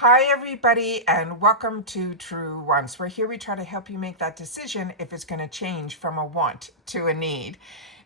Hi everybody and welcome to TrueWants, where here we try to help you make that decision if it's going to change from a want to a need.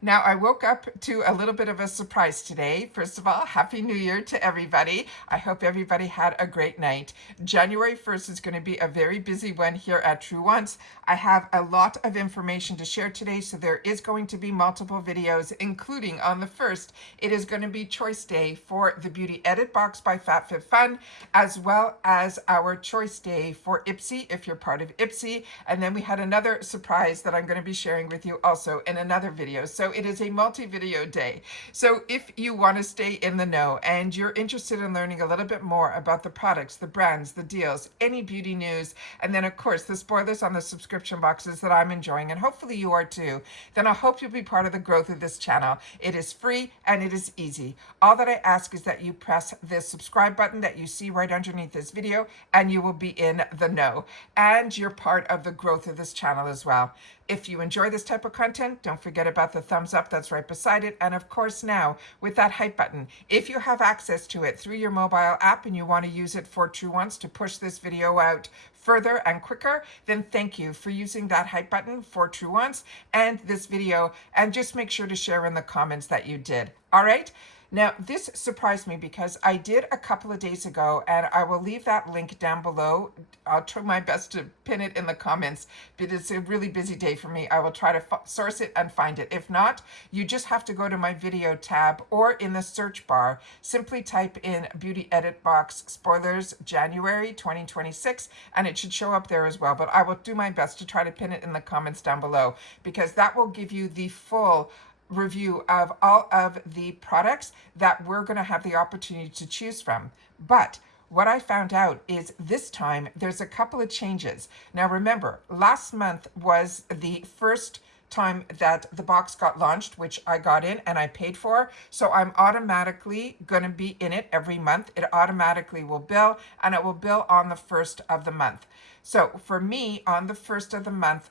Now, I woke up to a little bit of a surprise today. First of all, Happy New Year to everybody. I hope everybody had a great night. January 1st is going to be a very busy one here at TrueWants. I have a lot of information to share today, so there is going to be multiple videos, including on the 1st. It is going to be Choice Day for the Beauty Edit Box by FABFITFUN, as well as our Choice Day for Ipsy, if you're part of Ipsy. And then we had another surprise that I'm going to be sharing with you also in another video. So it is a multi-video day. So if you want to stay in the know and you're interested in learning a little bit more about the products, the brands, the deals, any beauty news, and then of course the spoilers on the subscription boxes that I'm enjoying, and hopefully you are too, then I hope you'll be part of the growth of this channel. It is free and it is easy. All that I ask is that you press the subscribe button that you see right underneath this video, and you will be in the know. And you're part of the growth of this channel as well. If you enjoy this type of content, don't forget about the thumbs up that's right beside it. And of course now, with that hype button, if you have access to it through your mobile app and you want to use it for TrueWants to push this video out further and quicker, then thank you for using that hype button for TrueWants and this video. And just make sure to share in the comments that you did. All right? Now, this surprised me because I did a couple of days ago, and I will leave that link down below. I'll try my best to pin it in the comments, but it's a really busy day for me. I will try to source it and find it. If not, you just have to go to my video tab, or in the search bar, simply type in Beauty Edit Box Spoilers January 2026, and it should show up there as well. But I will do my best to try to pin it in the comments down below, because that will give you the full review of all of the products that we're going to have the opportunity to choose from. But what I found out is this time there's a couple of changes. Now remember, last month was the first time that the box got launched, which I got in and I paid for. So I'm automatically going to be in it every month. It automatically will bill, and it will bill on the 1st of the month. So for me, on the 1st of the month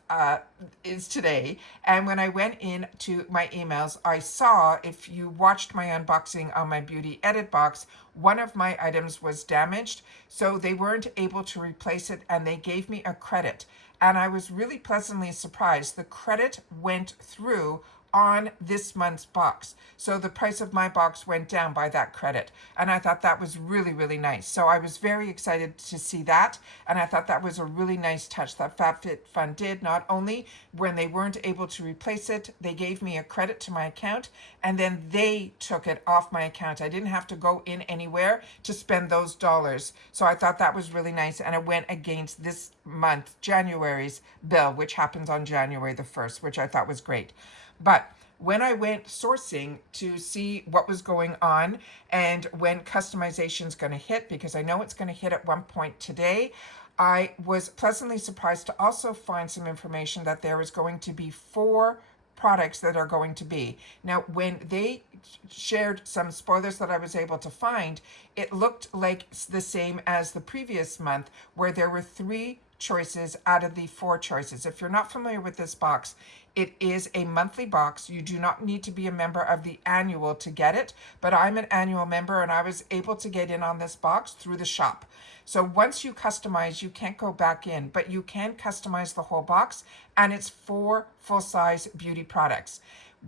is today. And when I went into my emails, I saw, if you watched my unboxing on my Beauty Edit Box, one of my items was damaged. So they weren't able to replace it, and they gave me a credit. And I was really pleasantly surprised. The credit went through on this month's box. So the price of my box went down by that credit. And I thought that was really, really nice. So I was very excited to see that. And I thought that was a really nice touch that FABFITFUN did. Not only when they weren't able to replace it, they gave me a credit to my account, and then they took it off my account. I didn't have to go in anywhere to spend those dollars. So I thought that was really nice. And it went against this month, January's bill, which happens on January the 1st, which I thought was great. But when I went sourcing to see what was going on and when customization is going to hit, because I know it's going to hit at one point today, I was pleasantly surprised to also find some information that there is going to be 4 products that are going to be. Now, when they shared some spoilers that I was able to find, it looked like the same as the previous month, where there were 3 choices out of the 4 choices. If you're not familiar with this box, it is a monthly box. You do not need to be a member of the annual to get it, but I'm an annual member and I was able to get in on this box through the shop. So once you customize, you can't go back in, but you can customize the whole box, and it's 4 full-size beauty products.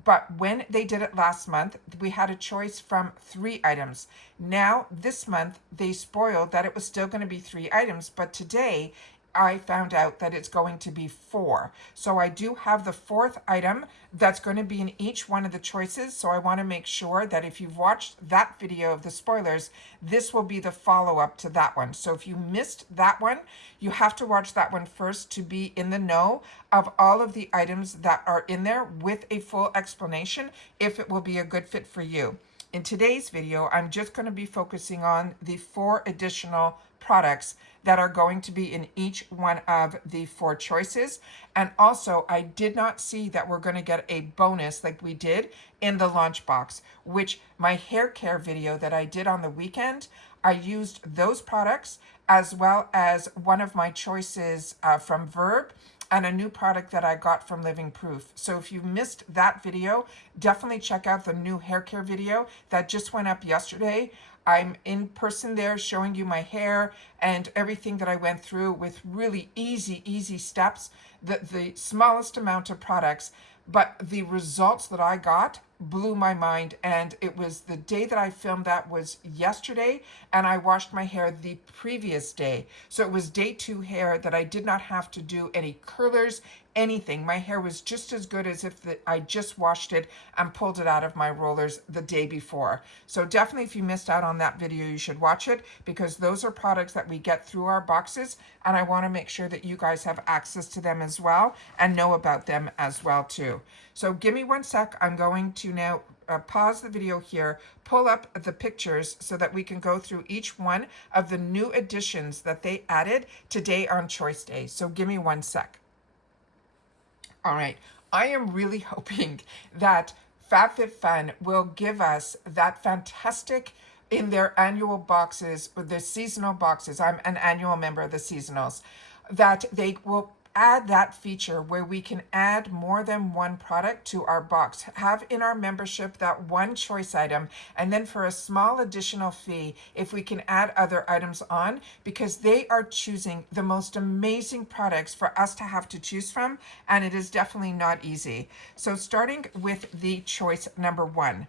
But when they did it last month, we had a choice from 3 items. Now, this month, they spoiled that it was still going to be 3 items, but today, I found out that it's going to be 4. So I do have the 4th item that's going to be in each one of the choices. So I want to make sure that if you've watched that video of the spoilers, this will be the follow-up to that one. So if you missed that one, you have to watch that one first to be in the know of all of the items that are in there with a full explanation if it will be a good fit for you. In today's video, I'm just going to be focusing on the 4 additional products that are going to be in each one of the 4 choices. And also, I did not see that we're going to get a bonus like we did in the launch box, which my hair care video that I did on the weekend, I used those products as well as one of my choices from Verb, and a new product that I got from Living Proof. So if you missed that video, definitely check out the new hair care video that just went up yesterday. I'm in person there showing you my hair and everything that I went through with really easy steps, the smallest amount of products, but the results that I got blew my mind. And it was the day that I filmed that was yesterday, and I washed my hair the previous day. So it was day 2 hair that I did not have to do any curlers, anything. My hair was just as good as if I just washed it and pulled it out of my rollers the day before. So definitely, if you missed out on that video, you should watch it, because those are products that we get through our boxes, and I want to make sure that you guys have access to them as well and know about them as well too. So give me one sec. I'm going to now pause the video here, pull up the pictures so that we can go through each one of the new additions that they added today on Choice Day. So give me one sec. All right, I am really hoping that FABFITFUN will give us that fantastic in their annual boxes, or the seasonal boxes. I'm an annual member of the seasonals, that they will add that feature where we can add more than one product to our box, have in our membership that one choice item, and then for a small additional fee, if we can add other items on, because they are choosing the most amazing products for us to have to choose from, and it is definitely not easy. So starting with the choice number 1,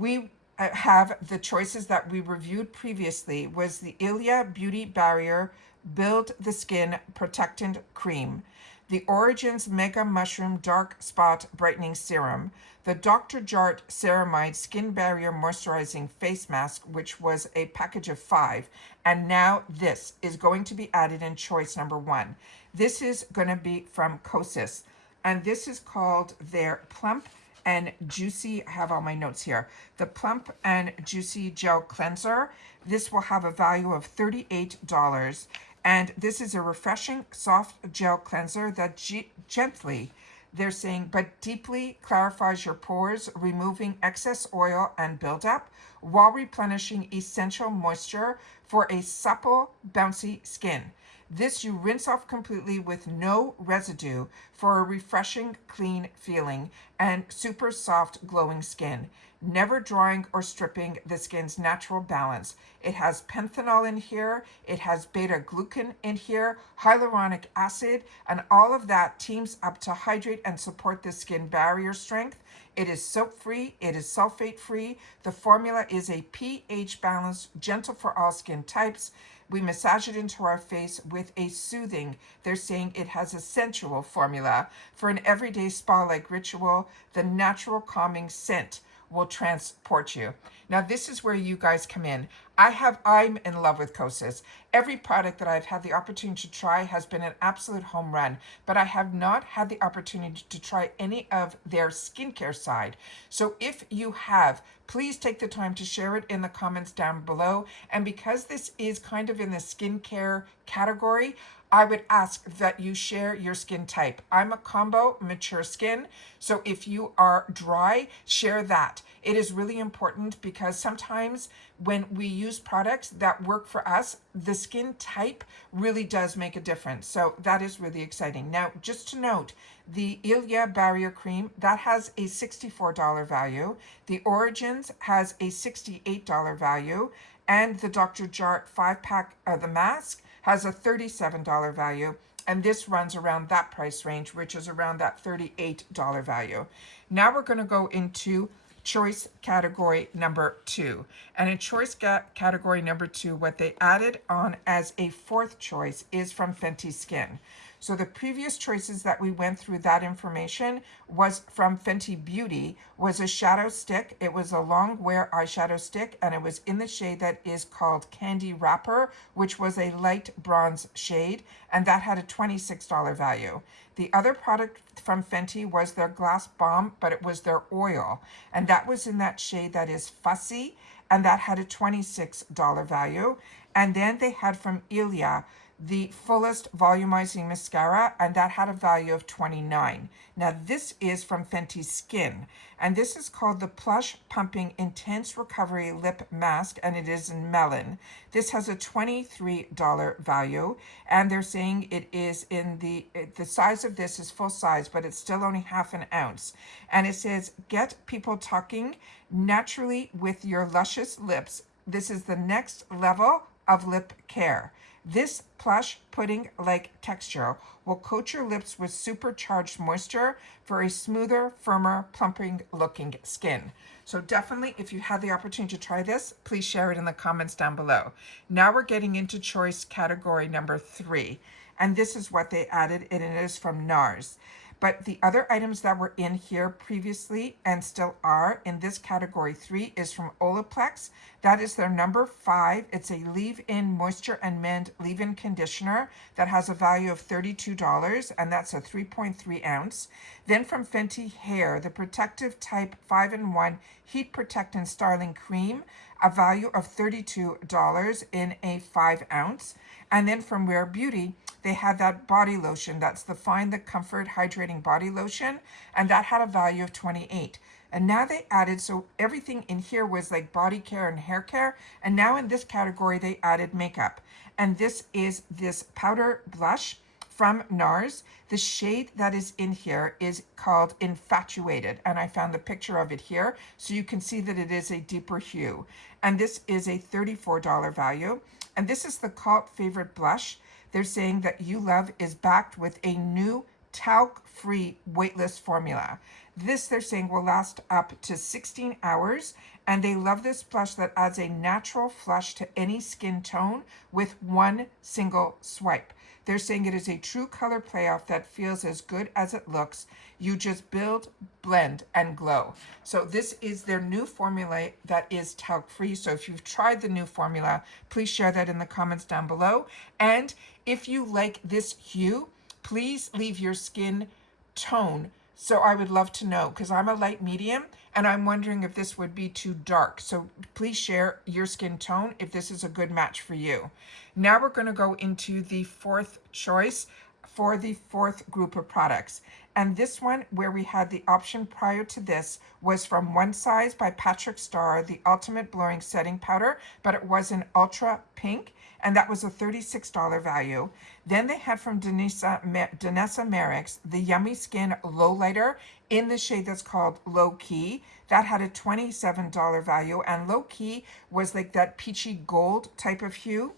we have the choices that we reviewed previously was the Ilia Beauty Barrier Build the Skin Protectant Cream, the Origins Mega Mushroom Dark Spot Brightening Serum, the Dr. Jart Ceramide Skin Barrier Moisturizing Face Mask, which was a package of 5, and now this is going to be added in choice number 1. This is going to be from Kosas, and this is called their Plump and Juicy, I have all my notes here, the Plump and Juicy Gel Cleanser. This will have a value of $38. And this is a refreshing, soft gel cleanser that gently, they're saying, but deeply clarifies your pores, removing excess oil and buildup while replenishing essential moisture for a supple, bouncy skin. This you rinse off completely with no residue for a refreshing, clean feeling and super soft, glowing skin, never drying or stripping the skin's natural balance. It has panthenol in here, it has beta-glucan in here, hyaluronic acid, and all of that teams up to hydrate and support the skin barrier strength. It is soap-free, it is sulfate-free. The formula is a pH-balanced, gentle for all skin types. We massage it into our face with a soothing, they're saying it has a sensual formula for an everyday spa-like ritual. The natural calming scent will transport you. Now this is where you guys come in. I'm in love with Kosas. Every product that I've had the opportunity to try has been an absolute home run, but I have not had the opportunity to try any of their skincare side. So if you have, please take the time to share it in the comments down below. And because this is kind of in the skincare category, I would ask that you share your skin type. I'm a combo mature skin, so if you are dry, share that. It is really important because sometimes when we use products that work for us, the skin type really does make a difference. So that is really exciting. Now, just to note, the Ilia Barrier Cream, that has a $64 value. The Origins has a $68 value. And the Dr. Jart 5-pack of the mask has a $37 value, and this runs around that price range, which is around that $38 value. Now we're going to go into choice category number 2. And in choice category number 2, what they added on as a 4th choice is from Fenty Skin. So the previous choices that we went through, that information was from Fenty Beauty, was a shadow stick. It was a long wear eyeshadow stick, and it was in the shade that is called Candy Wrapper, which was a light bronze shade, and that had a $26 value. The other product from Fenty was their Glass Balm, but it was their oil, and that was in that shade that is Fussy, and that had a $26 value. And then they had from Ilia the Fullest Volumizing Mascara, and that had a value of $29. Now this is from Fenty Skin, and this is called the Plush Pumping Intense Recovery Lip Mask, and it is in Melon. This has a $23 value, and they're saying it is in the size of this is full size, but it's still only half an ounce. And it says, get people talking naturally with your luscious lips this is the next level of lip care. This plush pudding-like texture will coat your lips with supercharged moisture for a smoother, firmer, plumping-looking skin. So definitely, if you had the opportunity to try this, please share it in the comments down below. Now we're getting into choice category number 3. And this is what they added, and it is from NARS. But the other items that were in here previously and still are in this category 3 is from Olaplex. That is their number 5. It's a leave-in moisture and mend leave-in conditioner that has a value of $32, and that's a 3.3 ounce. Then from Fenty Hair, the Protective Type 5-in-1 Heat Protectant Styling Cream, a value of $32 in a 5 ounce. And then from Rare Beauty, they had that body lotion. That's the Find the Comfort Hydrating Body Lotion. And that had a value of $28. And now they added, so everything in here was like body care and hair care. And now in this category, they added makeup. And this is this powder blush from NARS. The shade that is in here is called Infatuated. And I found the picture of it here. So you can see that it is a deeper hue. And this is a $34 value. And this is the cult favorite blush. They're saying that You Love is backed with a new talc-free weightless formula. This, they're saying, will last up to 16 hours. And they love this blush that adds a natural flush to any skin tone with one single swipe. They're saying it is a true color playoff that feels as good as it looks. You just build, blend, and glow. So this is their new formula that is talc-free. So if you've tried the new formula, please share that in the comments down below. And if you like this hue, please leave your skin tone. So I would love to know, because I'm a light medium and I'm wondering if this would be too dark. So please share your skin tone if this is a good match for you. Now we're going to go into the 4th choice for the 4th group of products. And this one, where we had the option prior to this, was from One Size by Patrick Starr, the Ultimate Blurring Setting Powder, but it was in Ultra Pink, and that was a $36 value. Then they had from Danessa Merrick's the Yummy Skin Lowlighter in the shade that's called Low Key. That had a $27 value, and Low Key was like that peachy gold type of hue.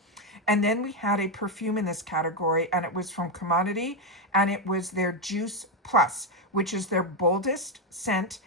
And then we had a perfume in this category, and it was from Commodity, and it was their Juice Plus, which is their boldest scent.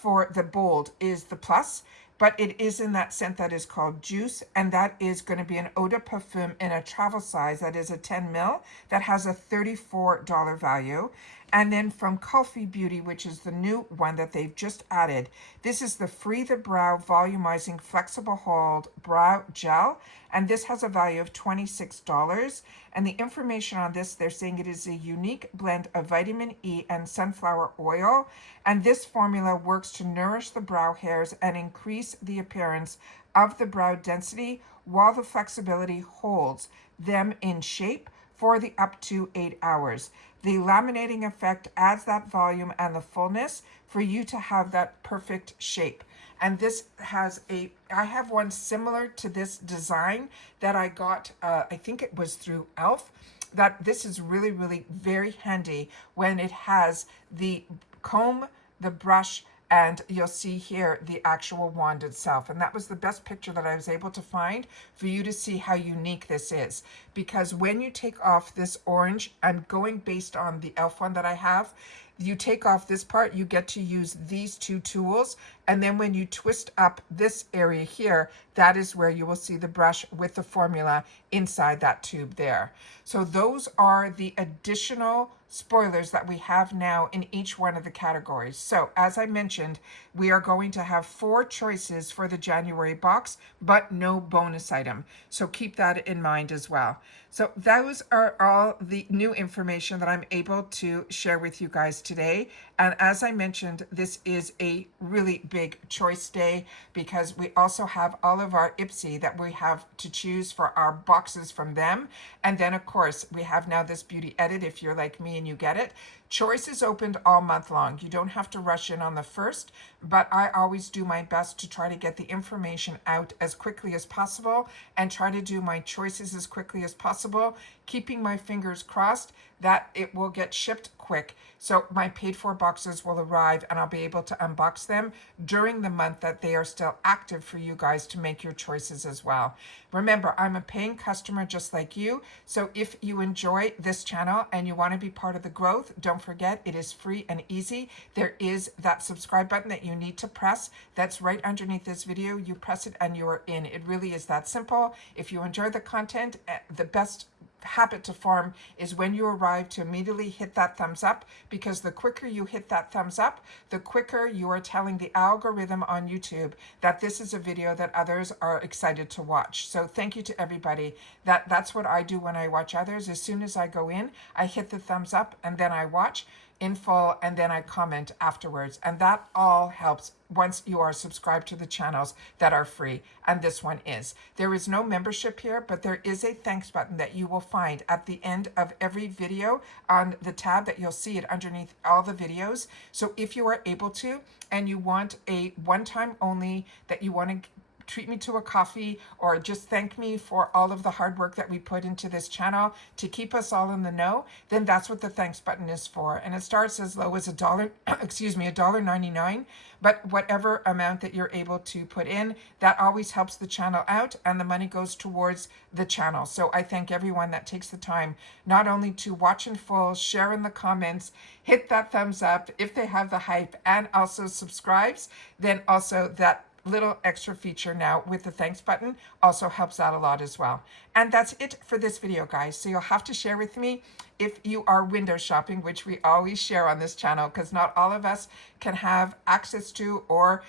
For the bold is the plus, but it is in that scent that is called Juice, and that is going to be an eau de parfum in a travel size that is a 10 ml that has a $34 value. And then from Kulfi Beauty, which is the new one that they've just added, this is the Free the Brow Volumizing Flexible Hold Brow Gel, and this has a value of $26. And the information on this, they're saying it is a unique blend of vitamin E and sunflower oil, and this formula works to nourish the brow hairs and increase the appearance of the brow density, while the flexibility holds them in shape for the up to 8 hours. The laminating effect adds that volume and the fullness for you to have that perfect shape. And this has I have one similar to this design that I got, I think it was through e.l.f. That this is really, really very handy when it has the comb, the brush, and you'll see here the actual wand itself. And that was the best picture that I was able to find for you to see how unique this is. Because when you take off this orange, I'm going based on the e.l.f. one that I have, you take off this part, you get to use these two tools. And then when you twist up this area here, that is where you will see the brush with the formula inside that tube there. So those are the additional spoilers that we have now in each one of the categories. So as I mentioned, we are going to have 4 choices for the January box, but no bonus item. So keep that in mind as well. So those are all the new information that I'm able to share with you guys today. And as I mentioned, this is a really big choice day because we also have all of our Ipsy that we have to choose for our boxes from them. And then of course we have now this beauty edit if you're like me and you get it. Choice is opened all month long. You don't have to rush in on the 1st, but I always do my best to try to get the information out as quickly as possible and try to do my choices as quickly as possible, keeping my fingers crossed that it will get shipped quick. So my paid for box boxes will arrive and I'll be able to unbox them during the month that they are still active for you guys to make your choices as well. Remember, I'm a paying customer just like you. So if you enjoy this channel and you want to be part of the growth, don't forget it is free and easy. There is that subscribe button that you need to press. That's right underneath this video. You press it and you are in. It really is that simple. If you enjoy the content, the best habit to form is when you arrive to immediately hit that thumbs up, because the quicker you hit that thumbs up, the quicker you are telling the algorithm on YouTube that this is a video that others are excited to watch. So thank you to everybody. That's what I do when I watch others. As soon as I go in, I hit the thumbs up and then I watch in full and then I comment afterwards, and that all helps once you are subscribed to the channels that are free, and this one is. There is no membership here, but there is a thanks button that you will find at the end of every video on the tab that you'll see it underneath all the videos. So if you are able to and you want a one-time only, that you want to treat me to a coffee or just thank me for all of the hard work that we put into this channel to keep us all in the know, then that's what the thanks button is for. And it starts as low as $1.99, but whatever amount that you're able to put in, that always helps the channel out and the money goes towards the channel. So I thank everyone that takes the time not only to watch in full, share in the comments, hit that thumbs up if they have the hype, and also subscribes, then also that little extra feature now with the thanks button also helps out a lot as well. And that's it for this video, guys. So you'll have to share with me if you are window shopping, which we always share on this channel because not all of us can have access to or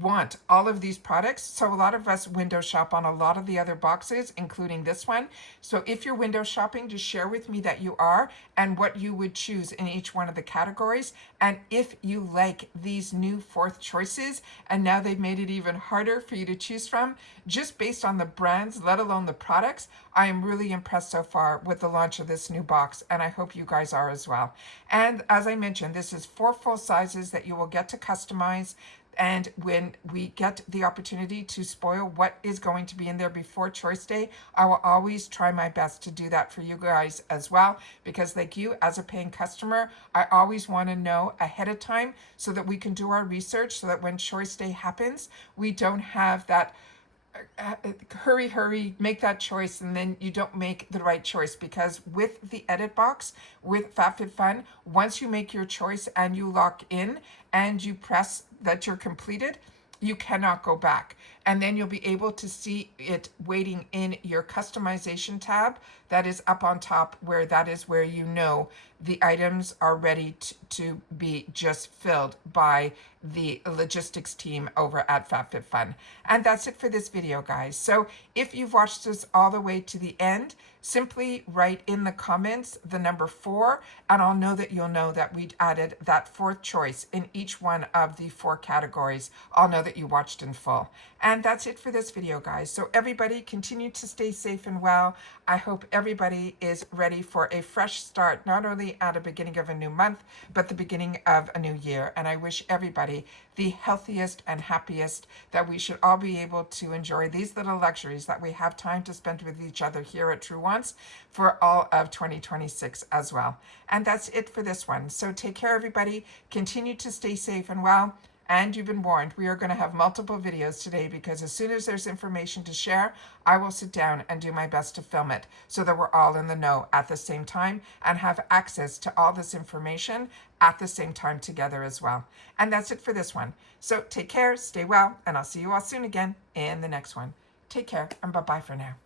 want all of these products. So a lot of us window shop on a lot of the other boxes, including this one. So if you're window shopping, just share with me that you are and what you would choose in each one of the categories. And if you like these new fourth choices, and now they've made it even harder for you to choose from, just based on the brands, let alone the products, I am really impressed so far with the launch of this new box, and I hope you guys are as well. And as I mentioned, this is 4 full sizes that you will get to customize. And when we get the opportunity to spoil what is going to be in there before Choice Day, I will always try my best to do that for you guys as well. Because like you, as a paying customer, I always want to know ahead of time so that we can do our research, so that when Choice Day happens, we don't have that hurry, make that choice, and then you don't make the right choice. Because with the edit box, with FABFITFUN, once you make your choice and you lock in and you press that you're completed, you cannot go back. And then you'll be able to see it waiting in your customization tab that is up on top, where that is where you know the items are ready to be just filled by the logistics team over at FABFITFUN. And that's it for this video, guys. So if you've watched this all the way to the end, simply write in the comments the number 4, and I'll know that you'll know that we added that 4th choice in each one of the 4 categories. I'll know that you watched in full. And that's it for this video, guys. So everybody continue to stay safe and well. I hope everybody is ready for a fresh start, not only at the beginning of a new month, but the beginning of a new year. And I wish everybody the healthiest and happiest, that we should all be able to enjoy these little luxuries that we have time to spend with each other here at TrueWants for all of 2026 as well. And that's it for this one. So take care, everybody. Continue to stay safe and well. And you've been warned, we are going to have multiple videos today, because as soon as there's information to share, I will sit down and do my best to film it so that we're all in the know at the same time and have access to all this information at the same time together as well. And that's it for this one. So take care, stay well, and I'll see you all soon again in the next one. Take care, and bye-bye for now.